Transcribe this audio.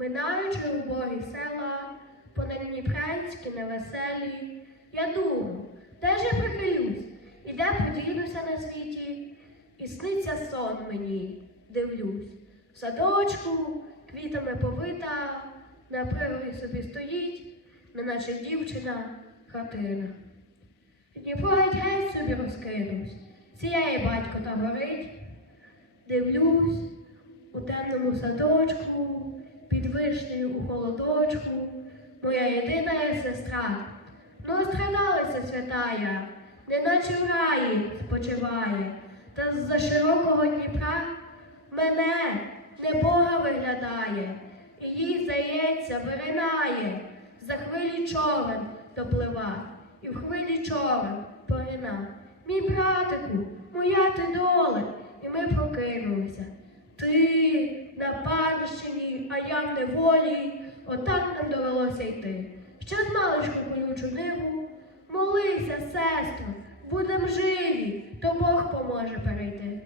Минаючи убогі села, понад Дніпрянські невеселі, я думаю, де ж я прихилюсь, і де подінуся на світі, і сниться сон мені, дивлюсь, в садочку квітами повита, на пригорі собі стоїть, неначе дівчина хатина. Дніпро геть собі розкинувсь, сіяє батько та горить, дивлюсь у темному садочку, вишнею у холодочку, моя єдина сестра, ну страдалася святая, неначе в раї спочиває, та з-за широкого Дніпра мене не Бога виглядає, і їй, здається, виринає, за хвилі човен доплива, і в хвилі човен порина. Мій братику, моя ти доле, і ми прокинулися. Ти панщині, а я в неволі, отак нам довелося йти. Ще з маличку колючу ниву, молися, сестро, будем живі, то Бог поможе перейти.